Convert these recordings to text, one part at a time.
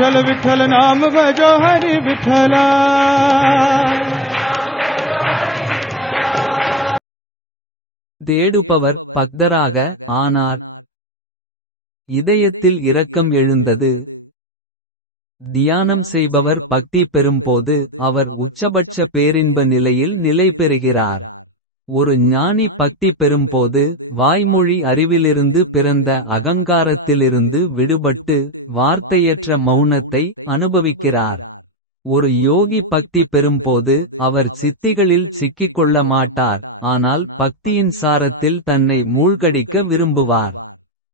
विठ्ठल विठ्ठल नाम भजो हरि विठ्ठला। தேடுபவர் பக்தராக ஆனார். இதயத்தில் இரக்கம் எழுந்தது. தியானம் செய்பவர் பக்தி பெறும்போது அவர் உச்சபட்ச பேரின்ப நிலையில் நிலை பெறுகிறார். ஒரு ஞானி பக்தி பெறும்போது வாய்மொழி அறிவிலிருந்து பிறந்த அகங்காரத்திலிருந்து விடுபட்டு வார்த்தையற்ற மௌனத்தை அனுபவிக்கிறார். ஒரு யோகி பக்தி பெறும்போது அவர் சித்திகளில் சிக்கிக்கொள்ள மாட்டார், ஆனால் பக்தியின் சாரத்தில் தன்னை மூழ்கடிக்க விரும்புவார்.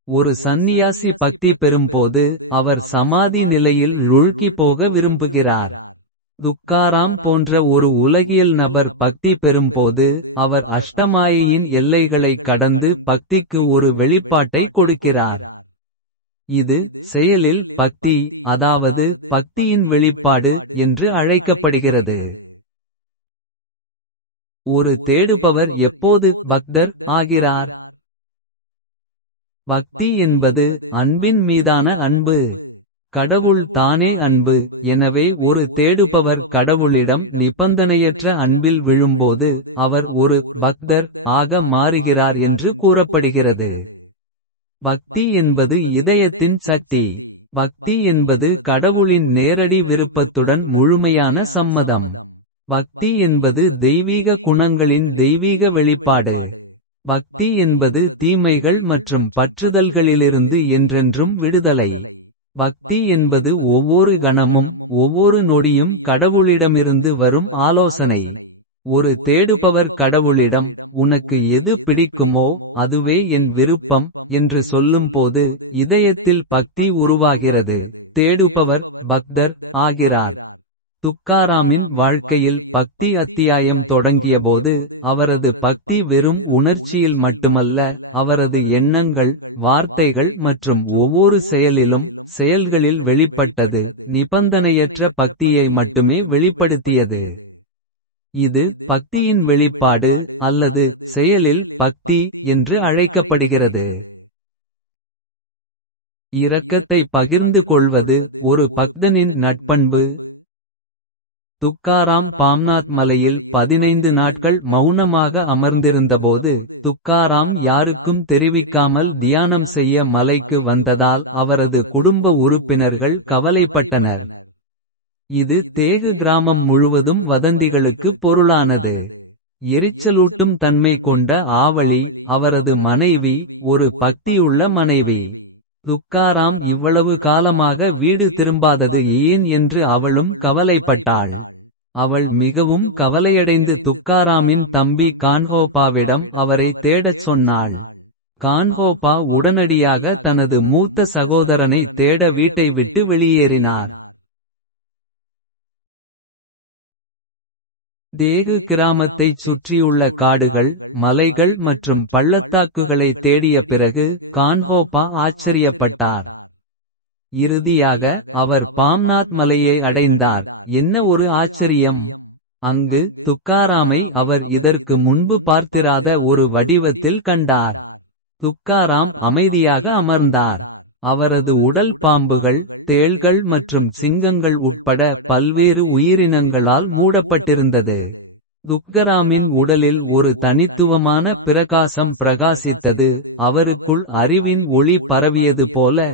ஒரு சந்நியாசி பக்தி பெறும்போது அவர் சமாதி நிலையில் மூழ்கி போக விரும்புகிறார். துக்காராம் போன்ற ஒரு உலகியல் நபர் பக்தி பெறும்போது அவர் அஷ்டமாயையின் எல்லைகளை கடந்து பக்திக்கு ஒரு வெளிப்பாட்டை கொடுக்கிறார். இது செயலில் பக்தி, அதாவது பக்தியின் வெளிப்பாடு என்று அழைக்கப்படுகிறது. ஒரு தேடுபவர் எப்போது பக்தர் ஆகிறார்? பக்தி என்பது அன்பின் மீதான அன்பு. கடவுள் தானே அன்பு. எனவே ஒரு தேடுபவர் கடவுளிடம் நிபந்தனையற்ற அன்பில் விழும்போது அவர் ஒரு பக்தர் ஆக மாறுகிறார் என்று கூறப்படுகிறது. பக்தி என்பது இதயத்தின் சக்தி. பக்தி என்பது கடவுளின் நேரடி விருப்பத்துடன் முழுமையான சம்மதம். பக்தி என்பது தெய்வீக குணங்களின் தெய்வீக வெளிப்பாடு. பக்தி என்பது தீமைகள் மற்றும் பற்றுதல்களிலிருந்து என்றென்றும் விடுதலை. பக்தி என்பது ஒவ்வொரு கணமும் ஒவ்வொரு நொடியும் கடவுளிடமிருந்து வரும் ஆலோசனை. ஒரு தேடுபவர் கடவுளிடம் உனக்கு எது பிடிக்குமோ அதுவே என் விருப்பம் என்று சொல்லும்போது இதயத்தில் பக்தி உருவாகிறது. தேடுபவர் பக்தர் ஆகிறார். துக்காராமின் வாழ்க்கையில் பக்தி அத்தியாயம் தொடங்கியபோது அவரது பக்தி வெறும் உணர்ச்சியில் மட்டுமல்ல, அவரது எண்ணங்கள், வார்த்தைகள் மற்றும் ஒவ்வொரு செயல்களில் வெளிப்பட்டது. நிபந்தனையற்ற பக்தியை மட்டுமே வெளிப்படுத்தியது. இது பக்தியின் வெளிப்பாடு அல்லது செயலில் பக்தி என்று அழைக்கப்படுகிறது. இரக்கத்தை பகிர்ந்து கொள்வது ஒரு பக்தனின் நட்பண்பு. துக்காராம் பாம்நாத் மலையில் 15 நாட்கள் மௌனமாக அமர்ந்திருந்தபோது துக்காராம் யாருக்கும் தெரிவிக்காமல் தியானம் செய்ய மலைக்கு வந்ததால் அவரது குடும்ப உறுப்பினர்கள் கவலைப்பட்டனர். இது தேகு கிராமம் முழுவதும் வதந்திகளுக்கு பொருளானது. எரிச்சலூட்டும் தன்மை கொண்ட ஆவலி, அவரது மனைவி, ஒரு பக்தியுள்ள மனைவி. துக்காராம் இவ்வளவு காலமாக வீடு திரும்பாதது ஏன் என்று அவளும் கவலைப்பட்டாள். அவள் மிகவும் கவலையடைந்து துக்காராமின் தம்பி கான்ஹோபாவிடம் அவரை தேடச் சொன்னாள். கான்ஹோபா உடனடியாக தனது மூத்த சகோதரனை தேட வீட்டை விட்டு வெளியேறினார். தேகு கிராமத்தைச் சுற்றியுள்ள காடுகள், மலைகள் மற்றும் பள்ளத்தாக்குகளை தேடிய பிறகு கான்ஹோபா ஆச்சரியப்பட்டார். இறுதியாக அவர் பாம்நாத் மலையை அடைந்தார். என்ன ஒரு ஆச்சரியம்! அங்கு துக்காராமை அவர் இதற்கு முன்பு பார்த்திராத ஒரு வடிவத்தில் கண்டார். துக்காராம் அமைதியாக அமர்ந்தார். அவரது உடல் பாம்புகள், தேள்கள் மற்றும் சிங்கங்கள் உட்பட பல்வேறு உயிரினங்களால் மூடப்பட்டிருந்தது. துக்காராமின் உடலில் ஒரு தனித்துவமான பிரகாசம் பிரகாசித்தது, அவருக்குள் அறிவின் ஒளி பரவியது போல.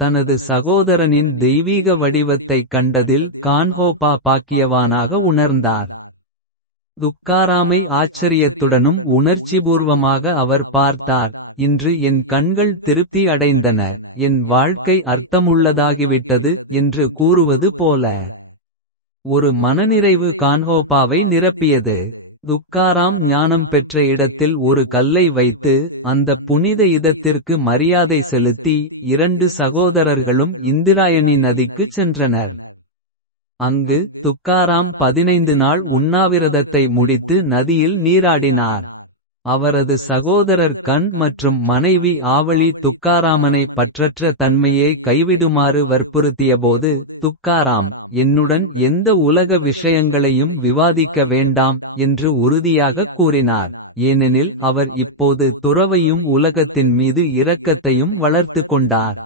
தனது சகோதரனின் தெய்வீக வடிவத்தைக் கண்டதில் கான்ஹோபா பாக்கியவானாக உணர்ந்தார். துக்காராமை ஆச்சரியத்துடனும் உணர்ச்சிபூர்வமாக அவர் பார்த்தார். இன்று என் கண்கள் திருப்தி அடைந்தன, என் வாழ்க்கை அர்த்தமுள்ளதாகிவிட்டது என்று கூறுவது போல. ஒரு மனநிறைவு கான்ஹோபாவை நிரப்பியது. துக்காராம் ஞானம் பெற்ற இடத்தில் ஒரு கல்லை வைத்து அந்த புனித இடத்திற்கு மரியாதை செலுத்தி 2 சகோதரர்களும் இந்திராயணி நதிக்குச் சென்றனர். அங்கு துக்காராம் 15 நாள் உண்ணாவிரதத்தை முடித்து நதியில் நீராடினார். அவரது சகோதரர் கண் மற்றும் மனைவி ஆவலி துக்காராமனை பற்றற்ற தன்மையை கைவிடுமாறு வற்புறுத்தியபோது துக்காராம் என்னுடன் எந்த உலக விஷயங்களையும் விவாதிக்க வேண்டாம் என்று உறுதியாக கூறினார். ஏனெனில் அவர் இப்போது துறவையும் உலகத்தின் மீது இரக்கத்தையும் வளர்த்து கொண்டார்.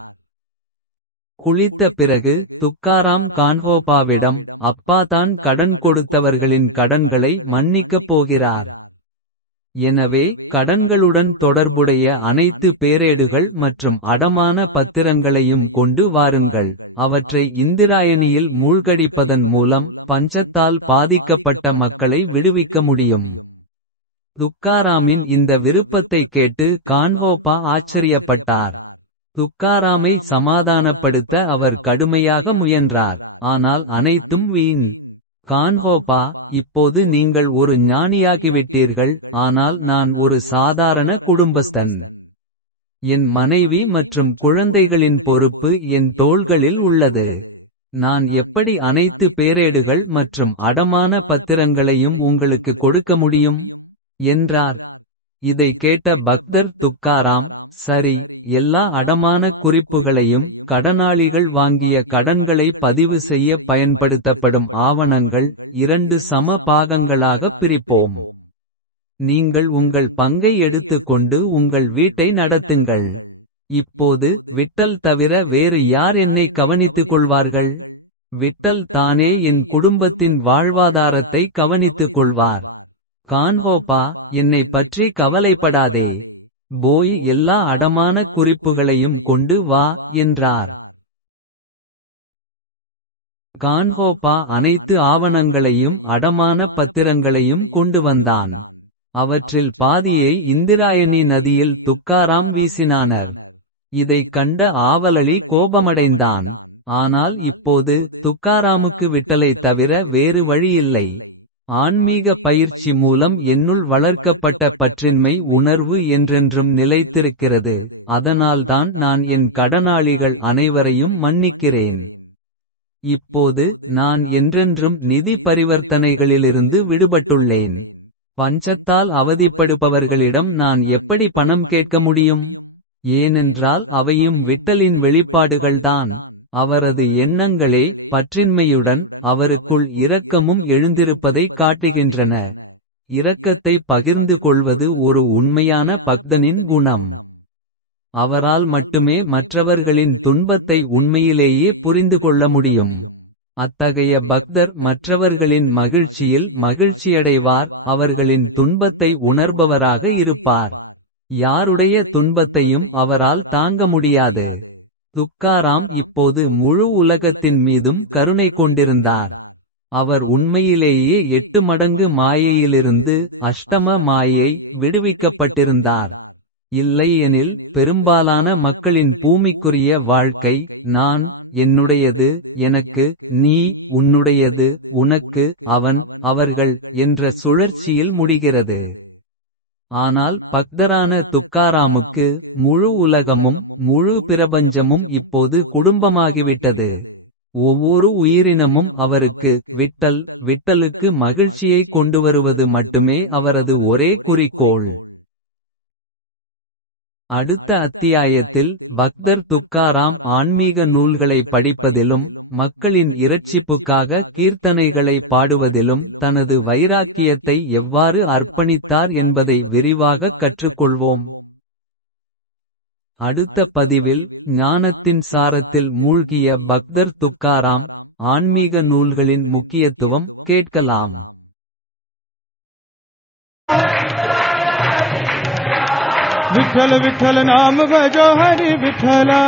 குளித்த பிறகு துக்காராம் கான்ஹோபாவிடம் அப்பா தான் கடன் கொடுத்தவர்களின் கடன்களை மன்னிக்கப் போகிறார். எனவே கடன்களுடன் தொடர்புடைய அனைத்து பேரேடுகள் மற்றும் அடமான பத்திரங்களையும் கொண்டு வாருங்கள். அவற்றை இந்திராயணியில் மூழ்கடிப்பதன் மூலம் பஞ்சத்தால் பாதிக்கப்பட்ட மக்களை விடுவிக்க முடியும். துக்காராமின் இந்த விருப்பத்தைக் கேட்டு கான்ஹோபா ஆச்சரியப்பட்டார். துக்காராமை சமாதானப்படுத்த அவர் கடுமையாக முயன்றார். ஆனால் அனைத்தும் வீண். கான்ஹோபா, இப்போது நீங்கள் ஒரு ஞானியாகிவிட்டீர்கள். ஆனால் நான் ஒரு சாதாரண குடும்பஸ்தன். என் மனைவி மற்றும் குழந்தைகளின் பொறுப்பு என் தோள்களில் உள்ளது. நான் எப்படி அனைத்து பேரேடுகள் மற்றும் அடமான பத்திரங்களையும் உங்களுக்கு கொடுக்க முடியும் என்றார். இதை கேட்ட பக்தர் துக்காராம், சரி, எல்லா அடமான குறிப்புகளையும் கடனாளிகள் வாங்கிய கடன்களை பதிவு செய்ய பயன்படுத்தப்படும் ஆவணங்கள் 2 சம பாகங்களாகப் பிரிப்போம். நீங்கள் உங்கள் பங்கை எடுத்துக்கொண்டு உங்கள் வீட்டை நடத்துங்கள். இப்போது விட்டல் தவிர வேறு யார் என்னை கவனித்துக் கொள்வார்கள்? விட்டல் தானே என் குடும்பத்தின் வாழ்வாதாரத்தை கவனித்துக் கொள்வார். கான்ஹோபா, என்னை பற்றி கவலைப்படாதே. போய் எல்லா அடமான குறிப்புகளையும் கொண்டு வா என்றார். கான்ஹோபா அனைத்து ஆவணங்களையும் அடமான பத்திரங்களையும் கொண்டு வந்தான். அவற்றில் பாதியை இந்திராயணி நதியில் துக்காராம் வீசினானர். இதைக் கண்ட ஆவலளி கோபமடைந்தான். ஆனால் இப்போது துக்காராமுக்கு விட்டலைத் தவிர வேறு வழியில்லை. ஆன்மீக பயிற்சி மூலம் என்னுள் வளர்க்கப்பட்ட பற்றின்மை உணர்வு என்றென்றும் நிலைத்திருக்கிறது. அதனால்தான் நான் என் கடனாளிகள் அனைவரையும் மன்னிக்கிறேன். இப்போது நான் என்றென்றும் நிதி பரிவர்த்தனைகளிலிருந்து விடுபட்டுள்ளேன். பஞ்சத்தால் அவதிப்படுபவர்களிடம் நான் எப்படி பணம் கேட்க முடியும்? ஏனென்றால் அவையும் விட்டலின் வெளிப்பாடுகள்தான். அவரது எண்ணங்களே பற்றின்மையுடன் அவருக்குள் இரக்கமும் எழுந்திருப்பதைக் காட்டுகின்றன. இரக்கத்தை பகிர்ந்து கொள்வது ஒரு உண்மையான பக்தனின் குணம். அவரால் மட்டுமே மற்றவர்களின் துன்பத்தை உண்மையிலேயே புரிந்து கொள்ள முடியும். அத்தகைய பக்தர் மற்றவர்களின் மகிழ்ச்சியில் மகிழ்ச்சியடைவார். அவர்களின் துன்பத்தை உணர்பவராக இருப்பார். யாருடைய துன்பத்தையும் அவரால் தாங்க முடியாது. துக்காராம் இப்போது முழு உலகத்தின் மீதும் கருணை கொண்டிருந்தார். அவர் உண்மையிலேயே 8 மடங்கு மாயையிலிருந்து அஷ்டம மாயை விடுவிக்கப்பட்டிருந்தார். இல்லையெனில் பெரும்பாலான மக்களின் பூமிக்குரிய வாழ்க்கை நான், என்னுடையது, எனக்கு, நீ, உன்னுடையது, உனக்கு, அவன், அவர்கள் என்ற சுழற்சியில் முடிகிறது. ஆனால் பக்தரான துக்காராமுக்கு முழு உலகமும் முழு பிரபஞ்சமும் இப்போது குடும்பமாகிவிட்டது. ஒவ்வொரு உயிரினமும் அவருக்கு விட்டலுக்கு மகிழ்ச்சியை கொண்டுவருவது மட்டுமே அவரது ஒரே குறிக்கோள். அடுத்த அத்தியாயத்தில் பக்தர் துக்காராம் ஆன்மீக நூல்களை படிப்பதிலும் மக்களின் இரட்சிப்புக்காக கீர்த்தனைகளை பாடுவதிலும் தனது வைராக்கியத்தை எவ்வாறு அர்ப்பணித்தார் என்பதை விரிவாகக் கற்றுக்கொள்வோம். அடுத்த பதிவில் ஞானத்தின் சாரத்தில் மூழ்கிய பக்தர் துக்காராம் ஆன்மீக நூல்களின் முக்கியத்துவம் கேட்கலாம். विठ्ठल विठ्ठल नाम भजो हरि विठ्ठला।